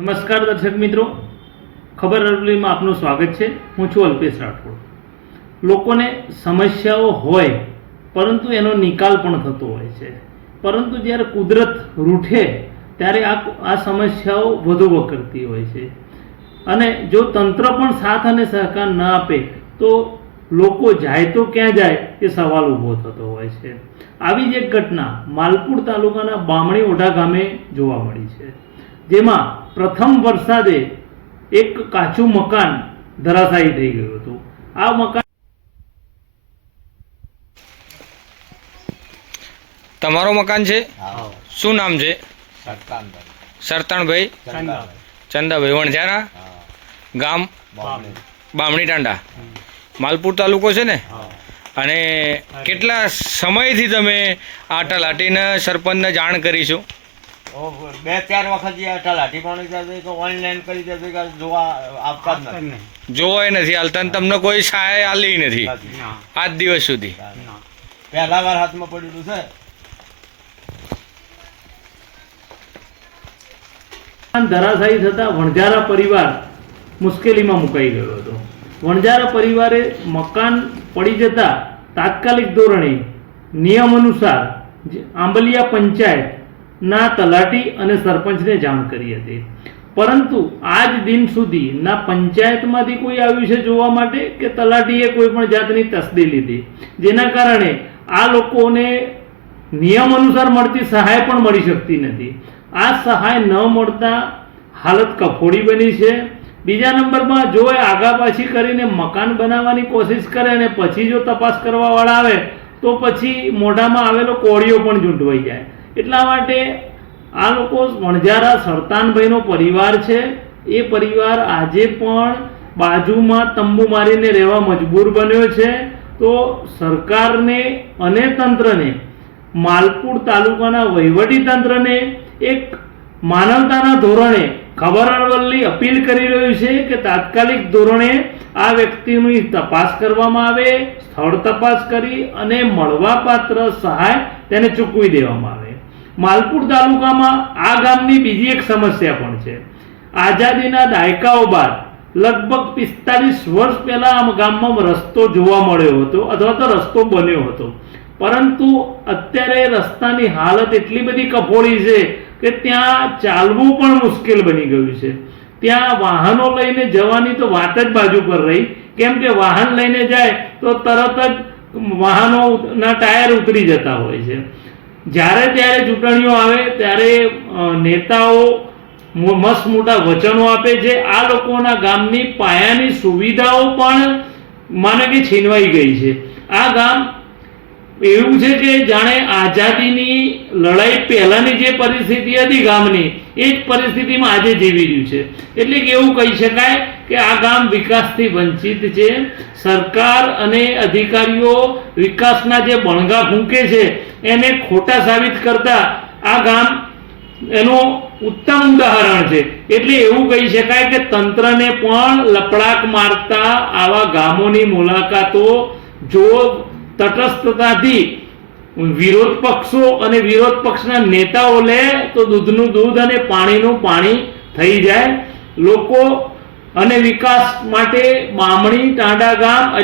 નમસ્કાર દર્શક મિત્રો. ખબર અરવલીમાં આપનું સ્વાગત છે. હું છું અલ્પેશ રાઠોડ. લોકોને સમસ્યાઓ હોય, પરંતુ એનો નિકાલ પણ થતો હોય છે. પરંતુ જ્યારે કુદરત રૂઠે, ત્યારે આ આ સમસ્યાઓ વધુ વકરતી હોય છે. અને જો તંત્ર પણ સાથ અને સહકાર ન આપે, તો લોકો જાય તો ક્યાં જાય એ સવાલ ઊભો થતો હોય છે. આવી જ એક ઘટના માલપુર તાલુકાના બામણી ઓઢા ગામે જોવા મળી છે. જેમાં પ્રથમ વરસાદે એક કાચું મકાન ધરાશાયી થઈ ગયું હતું. આ મકાન તમારો મકાન છે? શું નામ છે? સરતાણભાઈ? ચંદાભાઈ. વણઝારા? ગામ? બામણી. બામણી ટાંડા. માલપુર તાલુકો છે ને? અને કેટલા સમયથી તમે આ તલાટીને સરપંચને જાણ કરીશું? બે ચાર વખત જે તલાટી પણ જશે કે ઓનલાઈન કરી કે જોવા આપતા જ નથી. જોવાય નથી હાલતા તમને કોઈ સહાય આલી નથી. આજ દિવસ સુધી. પહેલા વાર હાથમાં પડેલું છે. ધરાશાયી થતા વણઝારા પરિવાર મુશ્કેલીમાં મુકાઈ ગયો હતો. વણઝારા પરિવારે મકાન પડી જતા તાત્કાલિક ધોરણે નિયમ અનુસાર આંબલિયા આંબલિયા પંચાયતના તલાટી અને સરપંચને જાણ કરી હતી. પરંતુ આજ દિન સુધી ના પંચાયતમાંથી કોઈ આવ્યું છે જોવા માટે કે તલાટીએ કોઈ પણ જાતની તસદી લીધી? જેના કારણે આ લોકોને નિયમ અનુસાર મળતી સહાય પણ મળી શકતી નથી. આ સહાય ન મળતા હાલત કફોડી બની છે. બીજા નંબરમાં, જો એ આગા પાછી કરીને મકાન બનાવવાની કોશિશ કરે અને પછી જો તપાસ કરવાવાળા આવે, તો પછી મોઢામાં આવેલો કોળીઓ પણ ઝૂંટવાઈ જાય. એટલા માટે આ લોકો વણઝારા સરતાનભાઈનો પરિવાર છે. એ પરિવાર આજે પણ બાજુમાં તંબુ મારીને રહેવા મજબૂર બન્યો છે. તો સરકારને અને તંત્રને, માલપુર તાલુકાના વહીવટી તંત્રને એક માનવતાના ધોરણે ખબર અરવલ્લી અપીલ કરી રહ્યું છે કે તાત્કાલિક ધોરણે આ વ્યક્તિની તપાસ કરવામાં આવે, સ્થળ તપાસ કરી અને મળવાપાત્ર સહાય તેને ચૂકવી દેવામાં આવે. માલપુર તાલુકામાં આ ગામની બીજી એક સમસ્યા પણ છે. આઝાદીના દાયકાઓ બાદ લગભગ પિસ્તાલીસ વર્ષ પહેલા આ ગામમાં રસ્તો જોવા મળ્યો હતો અથવા તો રસ્તો બન્યો હતો. પરંતુ અત્યારે રસ્તાની હાલત એટલી બધી કફોડી છે કે ત્યાં ચાલવું પણ મુશ્કેલ બની ગયું છે. ત્યાં વાહનો લઈને જવાની તો વાત જ બાજુ પર રહી. કેમ કે વાહન લઈને જાય તો તરત જ વાહનોના ટાયર ઉતરી જતા હોય છે. જ્યારે ત્યારે ચૂંટણીઓ આવે, ત્યારે નેતાઓ મસ્ત મોટા વચનો આપે છે. આ લોકોના ગામની પાયાની સુવિધાઓ પણ માને કે છીનવાઈ ગઈ છે. આ ગામ એવું છે કે જાણે આઝાદીની લડાઈ પહેલાની જે પરિસ્થિતિ હતી ગામની, એ જ પરિસ્થિતિમાં આજે જીવી રહ્યું છે. એટલે કે એવું કહી શકાય કે આ ગામ વિકાસથી વંચિત છે. સરકાર અને અધિકારીઓ વિકાસના જે બણગા ફૂંકે છે એને ખોટા સાબિત કરતા આ ગામ એનું ઉત્તમ ઉદાહરણ છે. એટલે એવું કહી શકાય કે તંત્રને પણ લપડાક મારતા આવા ગામોની મુલાકાતો જો તટસ્થતાથી વિરોધ પક્ષો અને વિરોધ પક્ષના નેતાઓ લે તો દૂધનું દૂધ અને પાણીનું પાણી થઈ જાય. લોકો અને વિકાસ માટે બામણી ટાંડા ગામ